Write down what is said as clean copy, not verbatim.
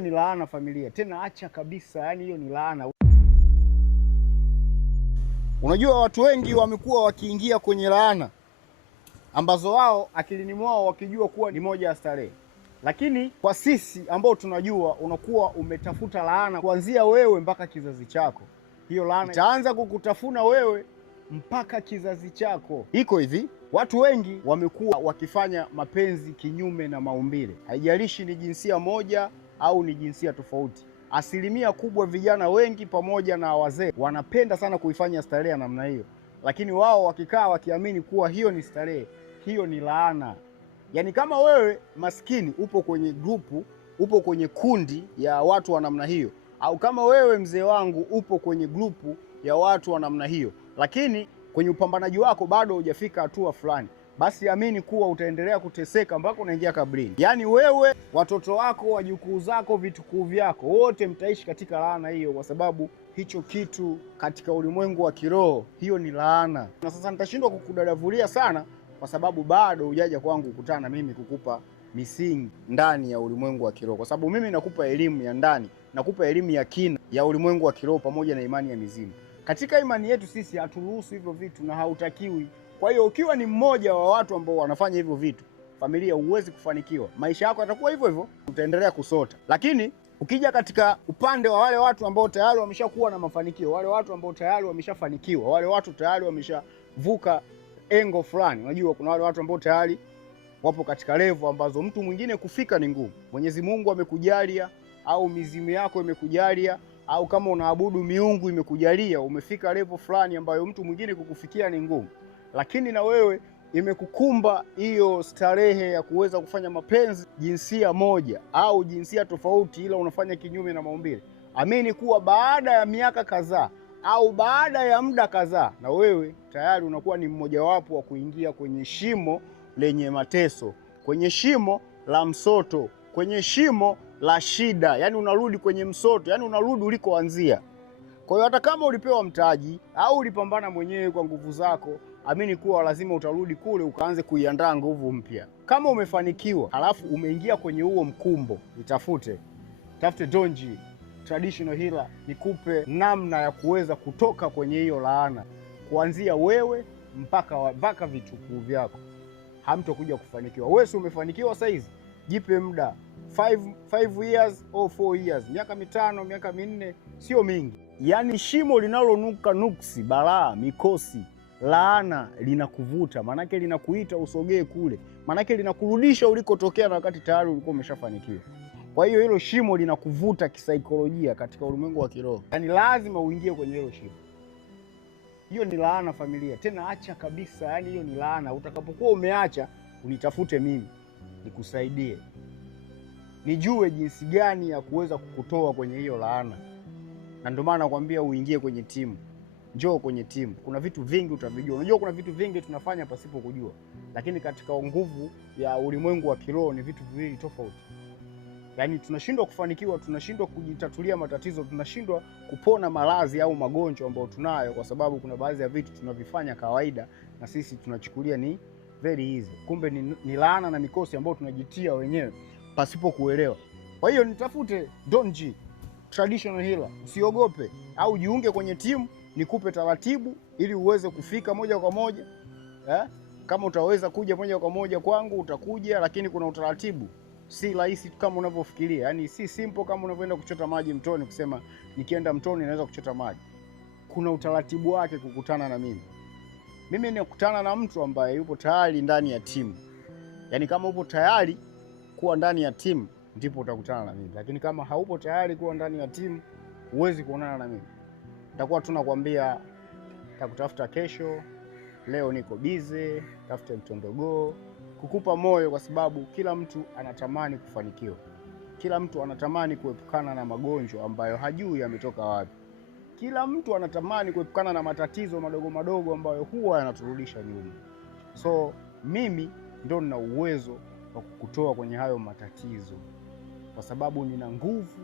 Hiyo ni laana familia, tena acha kabisa, yani hiyo ni laana. Unajua watu wengi wamekuwa wakiingia kwenye laana ambazo wao akilini mwao wakijua kuwa ni moja ya starehe, lakini kwa sisi ambao tunajua unakuwa umetafuta laana kuanzia wewe mpaka kizazi chako. Hiyo laana itaanza kukutafuna wewe mpaka kizazi chako. Iko hivi, watu wengi wamekuwa wakifanya mapenzi kinyume na maumbile, haijalishi ni jinsia moja au ni jinsia tofauti. Asilimia kubwa vijana wengi pamoja na wazee wanapenda sana kuifanya starehe ya namna hiyo, lakini wao wakikaa wakiamini kuwa hiyo ni starehe, hiyo ni laana. Yaani kama wewe maskini upo kwenye grupu, upo kwenye kundi ya watu wa namna hiyo, au kama wewe mzee wangu upo kwenye grupu ya watu wa namna hiyo, lakini kwenye upambanaji wako bado hujafika hatua fulani, basi amini kuwa utaendelea kuteseka mpaka unaingia kabrini. Yaani wewe, watoto wako, wajukuu zako, vitukuu vyako, wote mtaishi katika laana hiyo, kwa sababu hicho kitu katika ulimwengu wa kiroho, hiyo ni laana. Na sasa nitashindwa kukudadavulia sana kwa sababu bado hujaja kwangu kukutana na mimi kukupa misingi ndani ya ulimwengu wa kiroho, kwa sababu mimi nakupa elimu ya ndani, nakupa elimu ya kina ya ulimwengu wa kiroho pamoja na imani ya mizimu. Katika imani yetu sisi haturuhusu hivyo vitu na hautakiwi. Kwa hiyo ukiwa ni mmoja wa watu ambao wanafanya hivyo vitu, familia, huwezi kufanikiwa. Maisha yako yatakuwa hivyo hivyo, utaendelea kusota. Lakini ukija katika upande wa wale watu ambao tayari wameshakuwa na mafanikio, wale watu ambao tayari wameshafanikiwa, wale watu tayari wameshavuka engo fulani. Unajua kuna wale watu ambao tayari wapo katika level ambazo mtu mwingine kufika ni ngumu. Mwenyezi Mungu amekujalia, au mizimu yako imekujalia, au kama unaabudu miungu imekujalia, umefika level fulani ambayo mtu mwingine kukufikia ni ngumu. Lakini na wewe imekukumba hiyo starehe ya kuweza kufanya mapenzi jinsia moja au jinsia tofauti, ila unafanya kinyume na maumbile. Amini kuwa baada ya miaka kadhaa au baada ya muda kadhaa, na wewe tayari unakuwa ni mmojawapo wa kuingia kwenye shimo lenye mateso, kwenye shimo la msoto, kwenye shimo la shida. Yani unarudi kwenye msoto, yani unarudi ulikoanzia. Kwa hiyo hata kama ulipewa mtaji au ulipambana mwenyewe kwa nguvu zako, amini kuwa lazima utarudi kule ukaanze kuiandaa nguvu mpya. Kama umefanikiwa halafu umeingia kwenye huo mkumbo, tafute Donji Traditional Healer nikupe namna ya kuweza kutoka kwenye hiyo laana, kuanzia wewe mpaka vitukuu vyako. Hamtokuja kufanikiwa. Wewe si umefanikiwa saizi? Jipe muda 5 years au 4 years, miaka 5, miaka 4, sio mingi. Yaani shimo linalonuka nuksi, balaa, mikosi, laana linakuvuta, manake linakuita usogee kule, manake linakurudisha ulikotokea na wakati tayari ulikuwa umeshafanikiwa. Kwa hiyo hilo shimo linakuvuta kisaikolojia katika ulimwengu wa kiroho. Yaani lazima uingie kwenye hilo shimo. Hiyo ni laana familia, tena acha kabisa, yaani hiyo ni laana. Utakapokuwa umeacha, unitafute mimi nikusaidie, nijue jinsi gani ya kuweza kukutoa kwenye hiyo laana. Na ndio maana nakwambia uingie kwenye timu. Njoo kwenye timu. Kuna vitu vingi utavijua. Unajua kuna vitu vingi tunafanya pasipo kujua, lakini katika nguvu ya ulimwengu wa kiroho ni vitu viwili tofauti. Yaani tunashindwa kufanikiwa, tunashindwa kujitatulia matatizo, tunashindwa kupona maradhi au magonjwa ambayo tunayo, kwa sababu kuna baadhi ya vitu tunavifanya kawaida na sisi tunachukulia ni very easy. Kumbe ni laana na mikosi ambayo tunajitia wenyewe pasipo kuelewa. Kwa hiyo nitafute Donji Traditional Healer, usiogope, au jiunge kwenye timu nikupe taratibu ili uweze kufika moja kwa moja. Kama utaweza kuja moja kwa moja kwangu utakuja, lakini kuna utaratibu. Si rahisi kama unavyofikiria. Yaani si simple kama unavyoenda kuchota maji mtoni kusema nikienda mtoni naweza kuchota maji. Kuna utaratibu wake kukutana na mimi. Mimi nikutana na mtu ambaye yupo tayari ndani ya timu. Yaani kama upo tayari kuwa ndani ya timu ndipo utakutana na mimi. Lakini kama haupo tayari kuwa ndani ya timu, huwezi kuonana na mimi. Nitakuwa tunakwambia nitakutafuta kesho, leo niko busy, tafute mtondogoo, kukupa moyo, kwa sababu kila mtu anatamani kufanikiwa. Kila mtu anatamani kuepukana na magonjwa ambayo hajui yametoka wapi. Kila mtu anatamani kuepukana na matatizo madogo madogo ambayo huwa yanaturudisha nyuma. So mimi ndo nina uwezo wa kukutoa kwenye hayo matatizo, kwa sababu nina nguvu